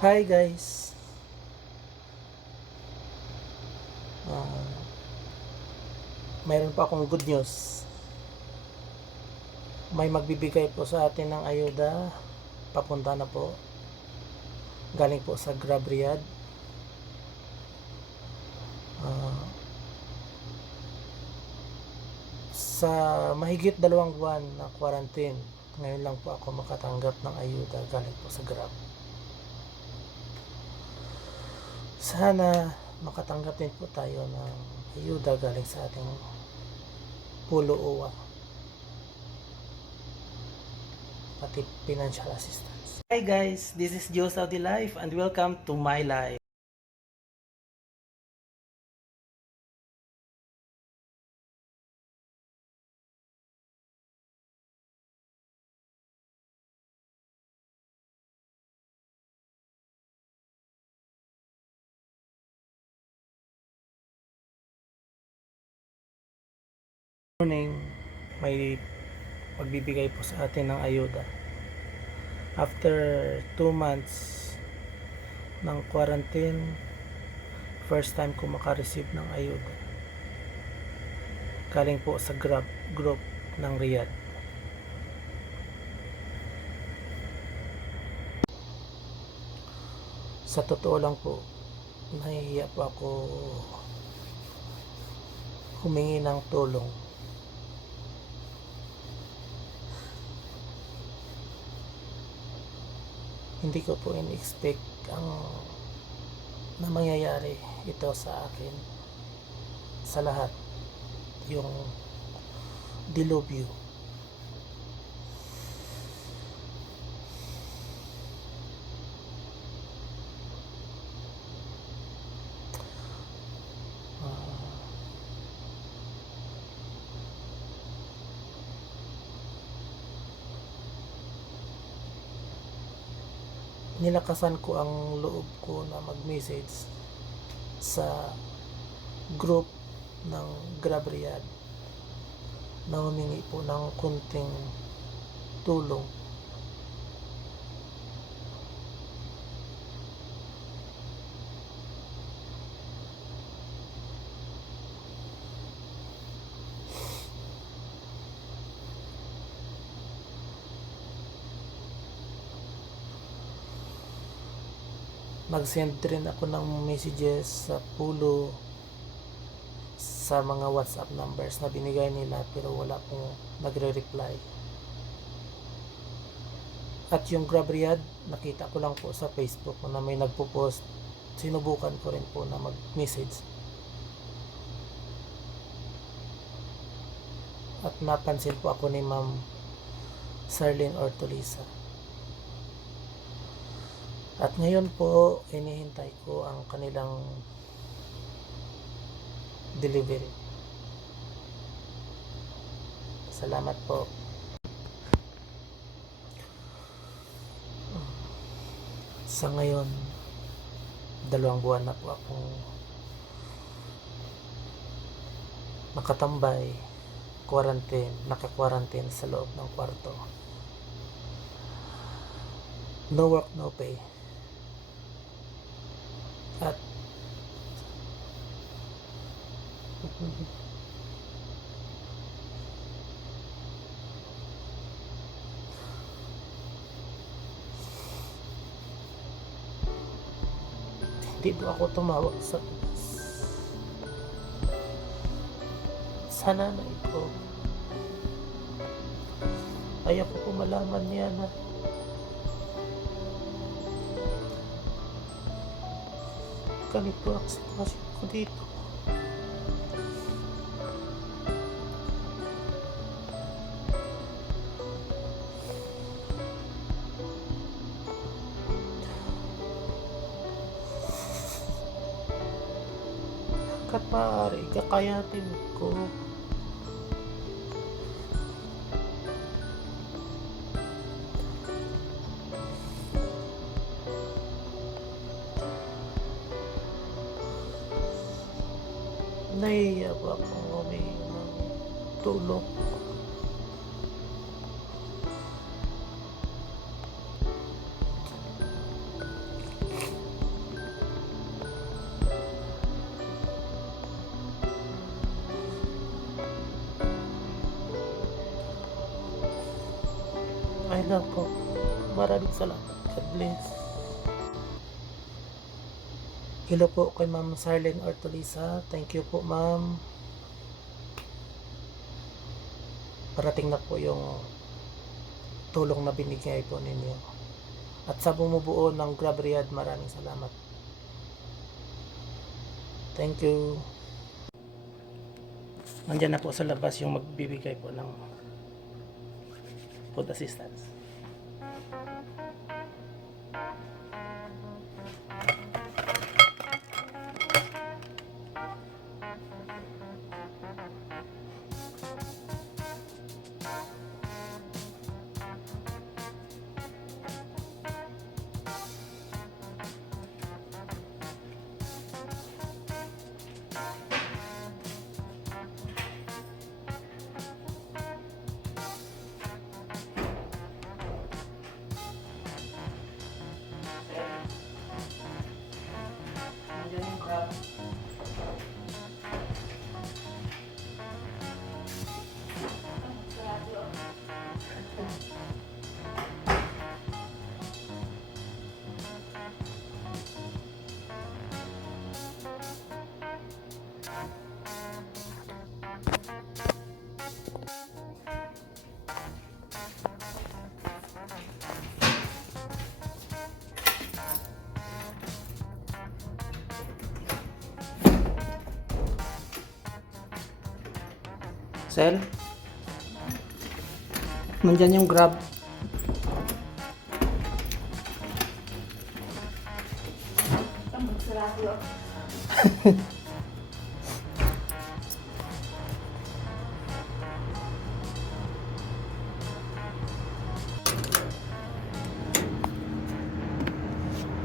Hi guys. Ah, mayroon pa akong good news. May magbibigay po sa atin ng ayuda. Papunta na po. Galing po sa Grab Riyadh. Ah, sa mahigit dalawang buwan na quarantine, ngayon lang po ako makatanggap ng ayuda galing po sa Grab. Sana makatanggap din po tayo ng ayuda galing sa ating pulo uwa. Pati financial assistance. Hi guys, this is Joe Saudi Life and welcome to my life. Morning may magbibigay po sa atin ng ayuda. After 2 months ng quarantine first time ko makareceive ng ayuda. Galing po sa Grab group ng Riyadh. Sa totoo lang po nahihiya po ako humingi ng tulong hindi ko po in-expect ang na mangyayari ito sa akin sa lahat yung dilubyo nilakasan ko ang loob ko na mag-message sa group ng Grab na humingi po ng kunting tulong nag-send rin ako ng messages sa pulo sa mga WhatsApp numbers na binigay nila pero wala pong nagre-reply. At yung Grab Riyadh, nakita ko lang po sa Facebook na may nagpo-post. Sinubukan ko rin po na mag-message. At napansin po ako ni Ma'am Sarlene Ortolisa. At ngayon po, inihintay ko ang kanilang delivery. Salamat po. Sa ngayon, dalawang buwan na po akong nakatambay, quarantine, naka-quarantine sa loob ng kwarto. No work, no pay. At po ako tumawag sa sa nanay ko. Ayaw ko malaman niya na ganito ang sitwasyon ko dito. Hanggat maaari, kakayatin ko. Lang po. Maraming salamat. God bless. Hello po kay Ma'am Sarlene Ortolisa. Thank you po, Ma'am. Parating na po yung tulong na binigay po ninyo. At sa bumubuo ng Grab Riyadh, maraming salamat. Thank you. Nandiyan na po sa labas yung magbibigay po ng food assistance. Sel? Nandyan yung grab.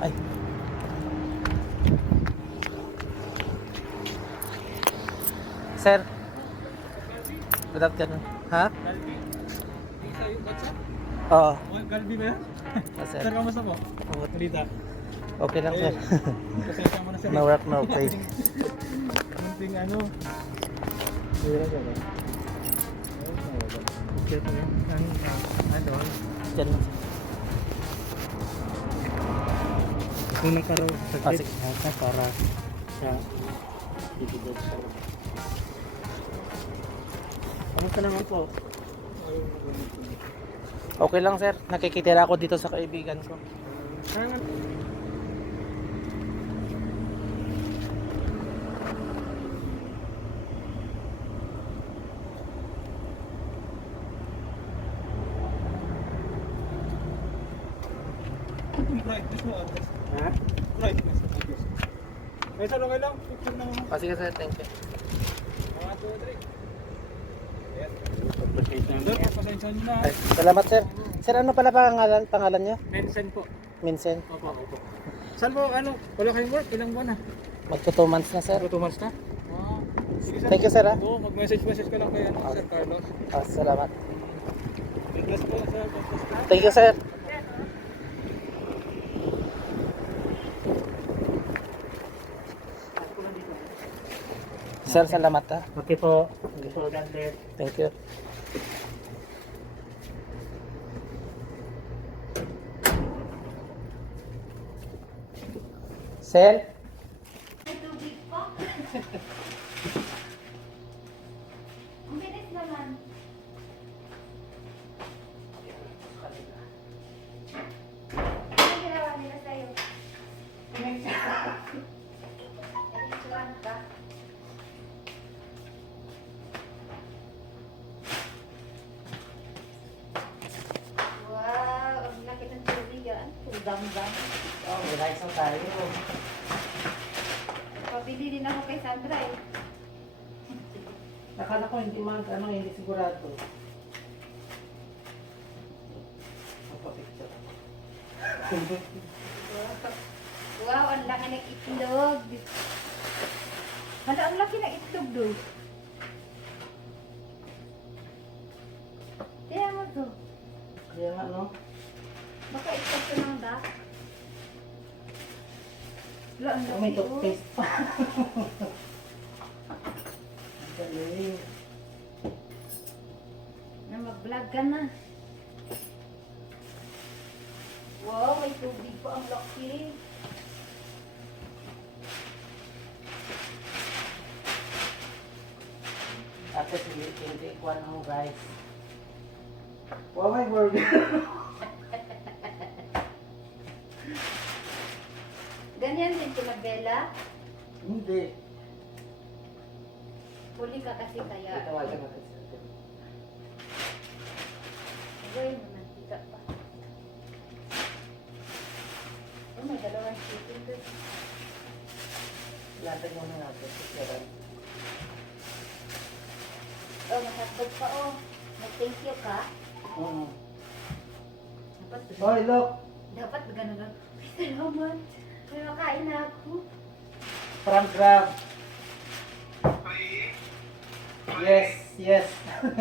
Ay. Sir. Good afternoon. Ha? Galbi? Di sa yung WhatsApp? Oo. Oh, Galbi ba yan? Oh, sir. Sir, kamusta po? Oo. Balita. Okay lang, sir. Pasensya mo na sir. no work, no play. Munting ano. Hira ka ba? Okay po yan. Ano? Diyan lang. Kung nagkaroon sa Ah, gate, sige. yata para sa ibigay sa Kamusta naman po? Okay lang, sir. Nakikitira ako dito sa kaibigan ko. Ha? Salong lang, picture na mo. Ah, sir. Thank you. Mga 2, 3. Sir, pasensya nyo na. Ay, salamat, sir. Sir, ano pala pangalan, pangalan niyo? Vincent po. Minsen. Opo, opo. Saan po, ano, wala kayong work? Ilang buwan na? Magto 2 months na, sir. Sir, two months na? Wow. Sige, sir. Thank you, sir, ah. Oo, mag-message-message ka lang kay ano, Sir Carlos. Ah, salamat. God bless po, sir. Thank you, sir. Sir, salamat ah. Okay po. Thank you. Sir? Nakala ko hindi mag, ano, hindi sigurado. Magpa-picture ako. Wow, ang laki ng itlog. Hala, ang laki ng itlog doy. Kaya mo to. Kaya nga, no? Baka itlog to ng duck. Wala, ang Oh, may laki oh. toothpaste pa. Mag-vlog ka na. Wow, may tubig pa ang laki. Ate, sige, hindi kuhan mo guys. Wow, my burger. Ganyan din kila Bella. hindi. Huli ka kasi kaya. Itawagan natin si ate. Latag muna natin. Sige, Oh, mahagdag pa oh. Mag-thank you ka. Mm. Dapat, Hoy, look! dapat ganun lang. Ay, salamat. May makain na ako. From Grab. Yes, yes.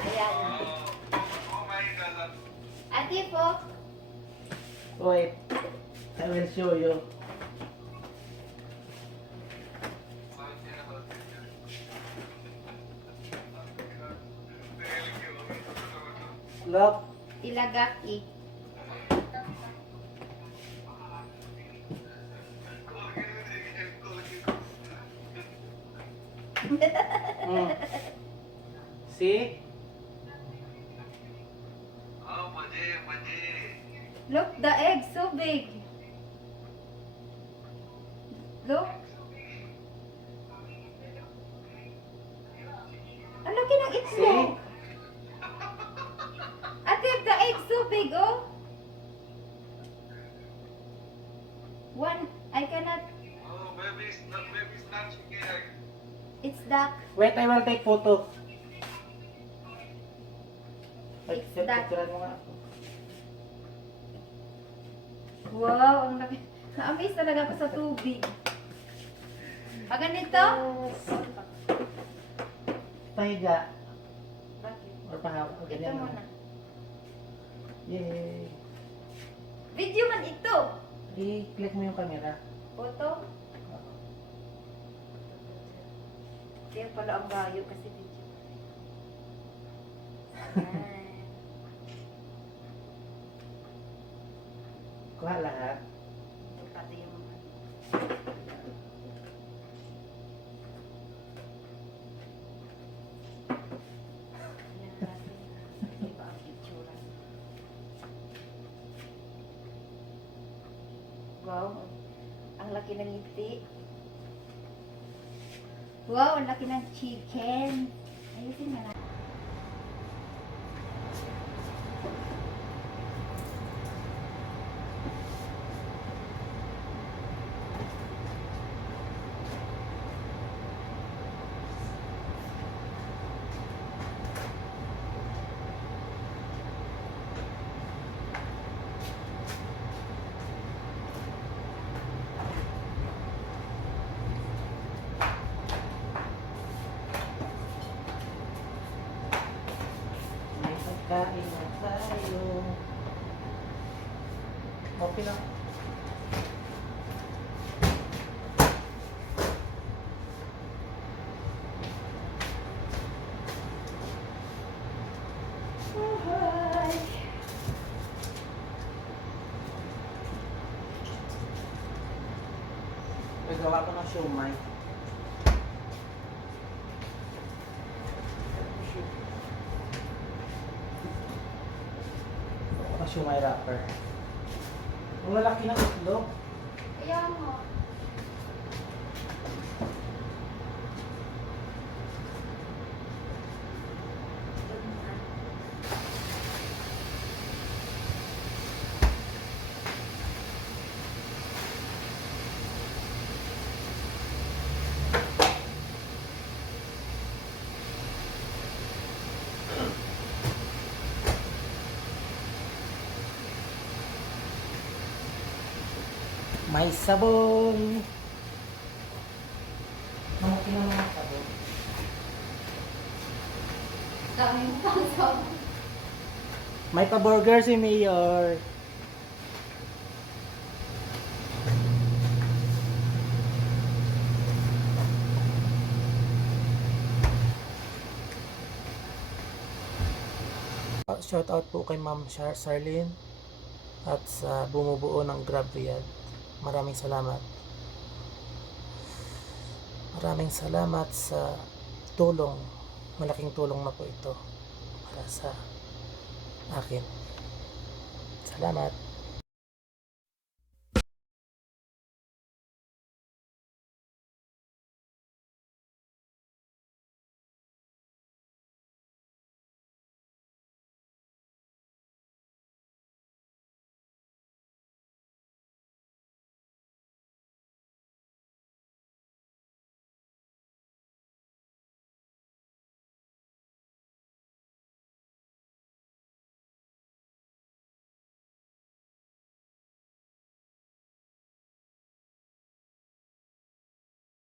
Ayan. Ate po. Wait. I will show you. Look. Ilagaki. Mm. See? Look, the egg so big. It's duck. Wait, I will take photo. It's Picture- picturean mo nga ako. Wow, ang laki. Na-amaze talaga ako sa tubig. Pag ganito? Pahiga. Bakit? Or pahawak. Ito Ganyan lang. muna. Yay. Video man ito. I-click mo yung camera. Photo. Kaya pala ang bayo kasi video. Kuha lahat. Ito pati yung itsura. Wow. Ang laki ng ngiti. Wow, ang laki ng chicken. Ayusin na natin. May pagkain na tayo. Okay lang. Gagawa ko ng siomay. Siomay wrapper. Ang lalaki ng itlog. Kaya mo. May sabon. Mamaki na mga sabon. Dami pang sabon. May pa-burger si Mayor. Shout out po kay Ma'am Charlene at sa bumubuo ng Grab Riyadh. Maraming salamat. Maraming salamat sa tulong. Malaking tulong na po ito para sa akin. Salamat.